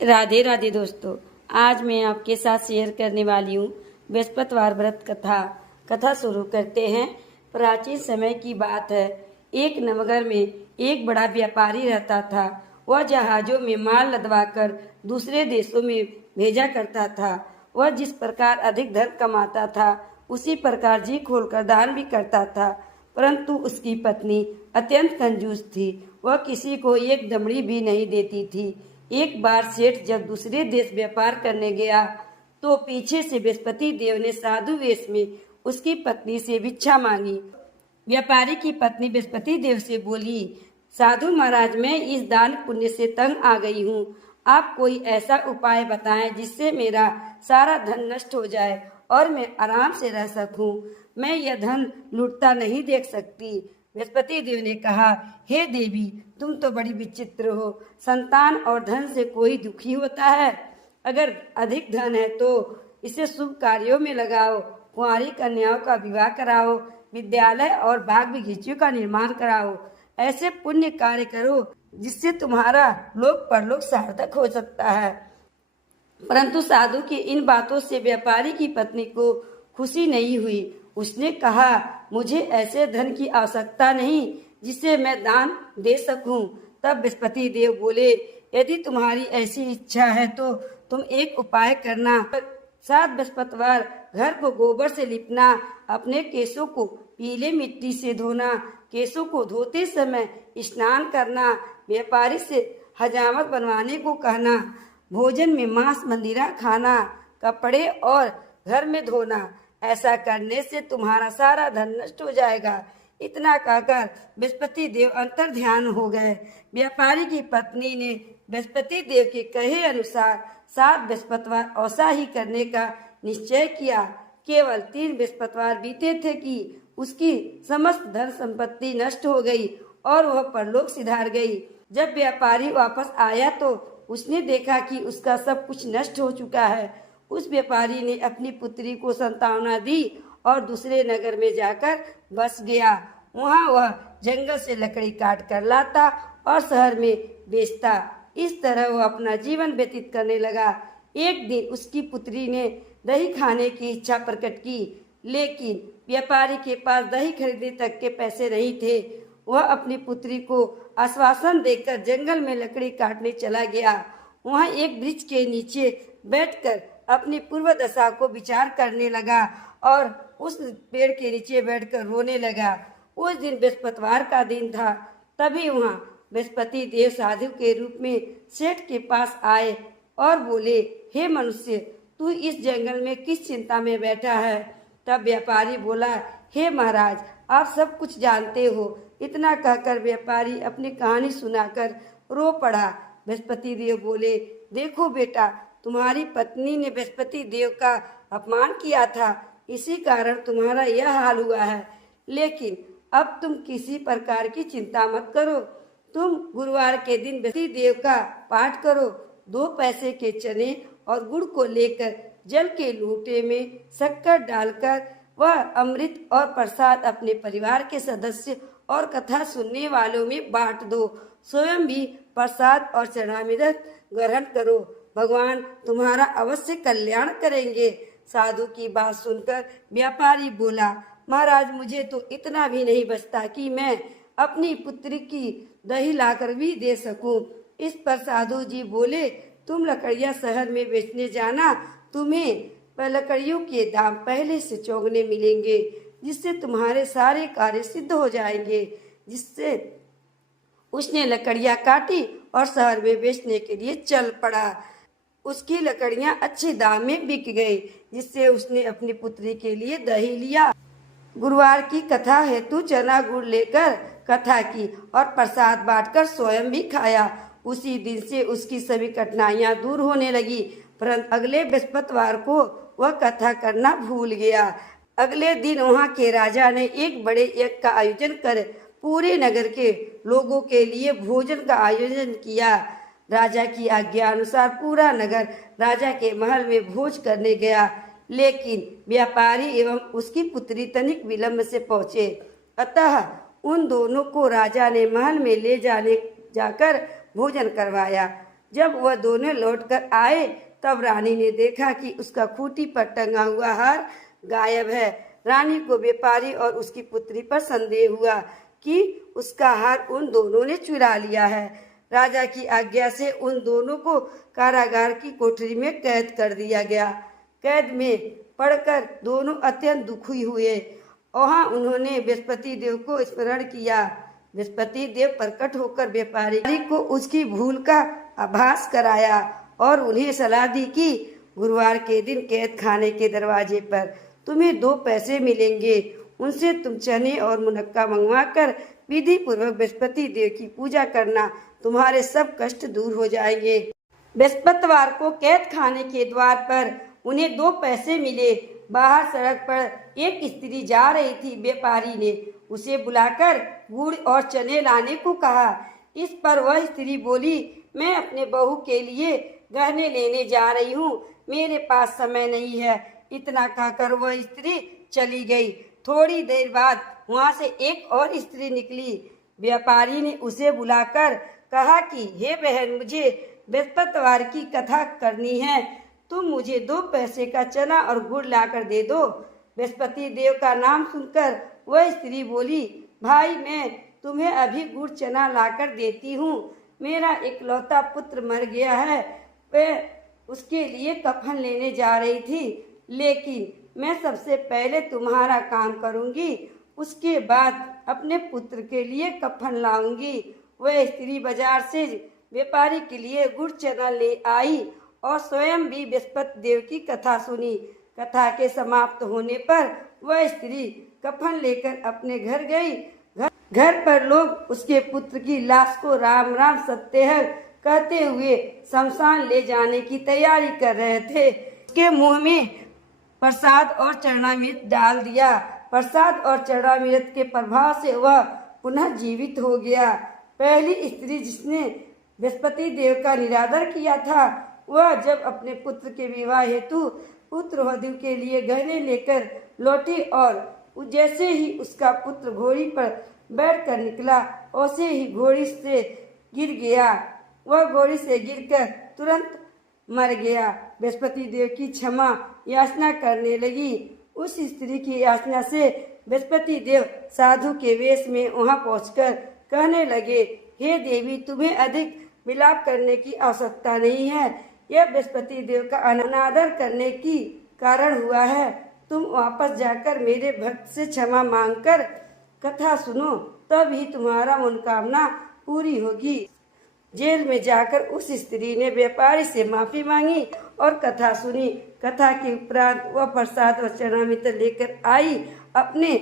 राधे राधे दोस्तों। आज मैं आपके साथ शेयर करने वाली हूँ बृहस्पतिवार व्रत कथा शुरू करते हैं। प्राचीन समय की बात है। एक नगर में एक बड़ा व्यापारी रहता था। वह जहाजों में माल लदवाकर दूसरे देशों में भेजा करता था। वह जिस प्रकार अधिक धन कमाता था उसी प्रकार जी खोलकर दान भी करता था। परंतु उसकी पत्नी अत्यंत कंजूस थी। वह किसी को एक दमड़ी भी नहीं देती थी। एक बार सेठ जब दूसरे देश व्यापार करने गया तो पीछे से बृहस्पति देव ने साधु वेश में उसकी पत्नी से भिक्षा मांगी। व्यापारी की पत्नी बृहस्पति देव से बोली, साधु महाराज, मैं इस दान पुण्य से तंग आ गई हूँ। आप कोई ऐसा उपाय बताएं जिससे मेरा सारा धन नष्ट हो जाए और मैं आराम से रह सकूं। मैं यह धन लूटता नहीं देख सकती। बृहस्पति देव ने कहा, हे देवी, तुम तो बड़ी विचित्र हो। संतान और धन से कोई दुखी होता है? अगर अधिक धन है तो इसे शुभ कार्यों में लगाओ। कुंवारी कन्याओं का विवाह कराओ, विद्यालय और बाग बगीचों का निर्माण कराओ। ऐसे पुण्य कार्य करो जिससे तुम्हारा लोक परलोक सार्थक हो सकता है। परंतु साधु की इन बातों से व्यापारी की पत्नी को खुशी नहीं हुई। उसने कहा, मुझे ऐसे धन की आवश्यकता नहीं जिसे मैं दान दे सकूं। तब बृहस्पति देव बोले, यदि तुम्हारी ऐसी इच्छा है तो तुम एक उपाय करना। 7 बृहस्पतिवार घर को गोबर से लिपना, अपने केशों को पीले मिट्टी से धोना, केशों को धोते समय स्नान करना, व्यापारी से हजामत बनवाने को कहना, भोजन में मांस मंदिरा खाना, कपड़े और घर में धोना। ऐसा करने से तुम्हारा सारा धन नष्ट हो जाएगा। इतना कहकर बृहस्पति देव अंतर ध्यान हो गए। व्यापारी की पत्नी ने बृहस्पति देव के कहे अनुसार 7 बृहस्पतिवार ऐसा ही करने का निश्चय किया। केवल 3 बृहस्पतिवार बीते थे कि उसकी समस्त धन संपत्ति नष्ट हो गई और वह परलोक सिधार गई। जब व्यापारी वापस आया तो उसने देखा कि उसका सब कुछ नष्ट हो चुका है। उस व्यापारी ने अपनी पुत्री को सांत्वना दी और दूसरे नगर में जाकर बस गया। वहाँ वह जंगल से लकड़ी काट कर लाता और शहर में बेचता। इस तरह वह अपना जीवन व्यतीत करने लगा। एक दिन उसकी पुत्री ने दही खाने की इच्छा प्रकट की, लेकिन व्यापारी के पास दही खरीदने तक के पैसे नहीं थे। वह अपनी पुत्री को आश्वासन देकर जंगल में लकड़ी काटने चला गया। वहाँ एक वृक्ष के नीचे बैठकर अपनी पूर्व दशा को विचार करने लगा और उस पेड़ के नीचे बैठकर रोने लगा। उस दिन बृहस्पतिवार का दिन था। तभी वहाँ बृहस्पति देव साधु के रूप में सेठ के पास आए और बोले, हे मनुष्य, तू इस जंगल में किस चिंता में बैठा है? तब व्यापारी बोला, हे महाराज, आप सब कुछ जानते हो। इतना कहकर व्यापारी अपनी कहानी सुनाकर रो पड़ा। बृहस्पति देव बोले, देखो बेटा, तुम्हारी पत्नी ने बृहस्पति देव का अपमान किया था, इसी कारण तुम्हारा यह हाल हुआ है। लेकिन अब तुम किसी प्रकार की चिंता मत करो। तुम गुरुवार के दिन बृहस्पति देव का पाठ करो। 2 पैसे के चने और गुड़ को लेकर जल के लोटे में शक्कर डालकर वह अमृत और प्रसाद अपने परिवार के सदस्य और कथा सुनने वालों में बांट दो। स्वयं भी प्रसाद और चरणामृत ग्रहण करो। भगवान तुम्हारा अवश्य कल्याण करेंगे। साधु की बात सुनकर व्यापारी बोला, महाराज, मुझे तो इतना भी नहीं बचता कि मैं अपनी पुत्री की दही लाकर भी दे सकूं। इस पर साधु जी बोले, तुम लकड़ियां शहर में बेचने जाना, तुम्हें लकड़ियों के दाम पहले से चौगुने मिलेंगे, जिससे तुम्हारे सारे कार्य सिद्ध हो जाएंगे। जिससे उसने लकड़ियां काटी और शहर में बेचने के लिए चल पड़ा। उसकी लकड़ियां अच्छे दाम में बिक गई, जिससे उसने अपनी पुत्री के लिए दही लिया। गुरुवार की कथा हेतु चना गुड़ लेकर कथा की और प्रसाद बांटकर स्वयं भी खाया। उसी दिन से उसकी सभी कठिनाइयां दूर होने लगी। परंतु अगले बृहस्पतिवार को वह कथा करना भूल गया। अगले दिन वहां के राजा ने एक बड़े यज्ञ का आयोजन कर पूरे नगर के लोगों के लिए भोजन का आयोजन किया। राजा की आज्ञा अनुसार पूरा नगर राजा के महल में भोज करने गया, लेकिन व्यापारी एवं उसकी पुत्री तनिक विलंब से पहुंचे। अतः उन दोनों को राजा ने महल में ले जाकर भोजन करवाया। जब वह दोनों लौटकर आए तब रानी ने देखा कि उसका खूंटी पर टंगा हुआ हार गायब है। रानी को व्यापारी और उसकी पुत्री पर संदेह हुआ कि उसका हार उन दोनों ने चुरा लिया है। राजा की आज्ञा से उन दोनों को कारागार की कोठरी में कैद कर दिया गया। कैद में पड़कर दोनों अत्यंत दुखी हुए। वहाँ उन्होंने बृहस्पति देव को स्मरण किया। बृहस्पति देव प्रकट होकर व्यापारी को उसकी भूल का आभास कराया और उन्हें सलाह दी कि गुरुवार के दिन कैद खाने के दरवाजे पर तुम्हें 2 पैसे मिलेंगे। उनसे तुम चने और मुनक्का मंगवाकर विधि पूर्वक बृहस्पति देव की पूजा करना, तुम्हारे सब कष्ट दूर हो जाएंगे। बृहस्पतिवार को कैद खाने के द्वार पर उन्हें 2 पैसे मिले। बाहर सड़क पर एक स्त्री जा रही थी। व्यापारी ने उसे बुलाकर गुड़ और चने लाने को कहा। इस पर वह स्त्री बोली, मैं अपने बहू के लिए गहने लेने जा रही हूँ, मेरे पास समय नहीं है। इतना कहकर वह स्त्री चली गई। थोड़ी देर बाद वहाँ से एक और स्त्री निकली। व्यापारी ने उसे बुलाकर कहा कि हे बहन, मुझे बृहस्पतिवार की कथा करनी है, तुम मुझे 2 पैसे का चना और गुड़ लाकर दे दो। बृहस्पति देव का नाम सुनकर वह स्त्री बोली, भाई मैं तुम्हें अभी गुड़ चना लाकर देती हूँ। मेरा इकलौता पुत्र मर गया है, वह उसके लिए कफन लेने जा रही थी, लेकिन मैं सबसे पहले तुम्हारा काम करूँगी, उसके बाद अपने पुत्र के लिए कफन लाऊंगी। वह स्त्री बाजार से व्यापारी के लिए गुड़ चना ले आई और स्वयं भी बृहस्पति देव की कथा सुनी। कथा के समाप्त होने पर वह स्त्री कफन लेकर अपने घर गई। घर पर लोग उसके पुत्र की लाश को राम राम सत्य है कहते हुए शमशान ले जाने की तैयारी कर रहे थे। उसके मुंह में प्रसाद और चरणामृत डाल दिया। प्रसाद और चरणामृत के प्रभाव से वह पुनः जीवित हो गया। पहली स्त्री जिसने बृहस्पति देव का निरादर किया था, वह जब अपने पुत्र के विवाह हेतु पुत्र वधू के लिए गहने लेकर लौटी और जैसे ही उसका पुत्र घोड़ी पर बैठकर निकला, वैसे ही घोड़ी से गिर गया। वह घोड़ी से गिरकर तुरंत मर गया। बृहस्पति देव की क्षमा याचना करने लगी। उस स्त्री की याचना से बृहस्पति देव साधु के वेश में वहां पहुंचकर कहने लगे, हे देवी, तुम्हें अधिक विलाप करने की आवश्यकता नहीं है। यह बृहस्पति देव का अनादर करने की कारण हुआ है। तुम वापस जाकर मेरे भक्त से क्षमा मांगकर कथा सुनो, तब ही तुम्हारा मनोकामना पूरी होगी। जेल में जाकर उस स्त्री ने व्यापारी से माफी मांगी और कथा सुनी। कथा के उपरांत वह प्रसाद और चरणामृत लेकर आई अपने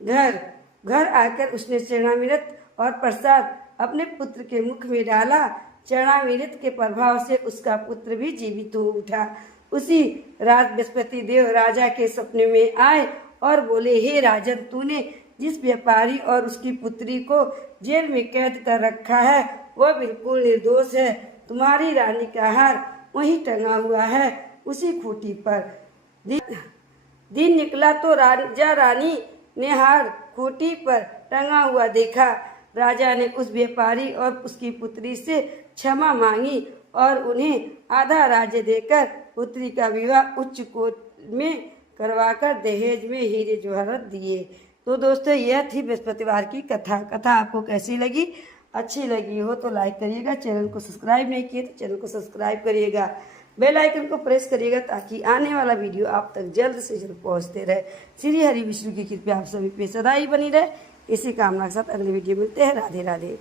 घर आकर उसने चरणामृत और प्रसाद अपने पुत्र के मुख में डाला। चरणामृत के प्रभाव से उसका पुत्र भी जीवित हो उठा। उसी रात बृहस्पति देव राजा के सपने में आए और बोले, हे राजन, तूने जिस व्यापारी और उसकी पुत्री को जेल में कैद कर रखा है वह बिल्कुल निर्दोष है। तुम्हारी रानी का हार वहीं टंगा हुआ है, उसी खूंटी पर। दिन निकला तो राजा रानी ने हार खूंटी पर टंगा हुआ देखा। राजा ने उस व्यापारी और उसकी पुत्री से क्षमा मांगी और उन्हें आधा राज्य देकर पुत्री का विवाह उच्च कोर्ट में करवाकर दहेज में हीरे जवाहरात दिए। तो दोस्तों, यह थी बृहस्पतिवार की कथा। कथा आपको कैसी लगी? अच्छी लगी हो तो लाइक करिएगा। चैनल को सब्सक्राइब नहीं किए तो चैनल को सब्सक्राइब करिएगा। बेल आइकन को प्रेस करिएगा ताकि आने वाला वीडियो आप तक जल्द से जल्द पहुंचते रहे। श्री हरि विष्णु की कृपया आप सभी पे सदा ही बनी रहे। इसी कामना के साथ अगले वीडियो मिलते हैं। राधे राधे।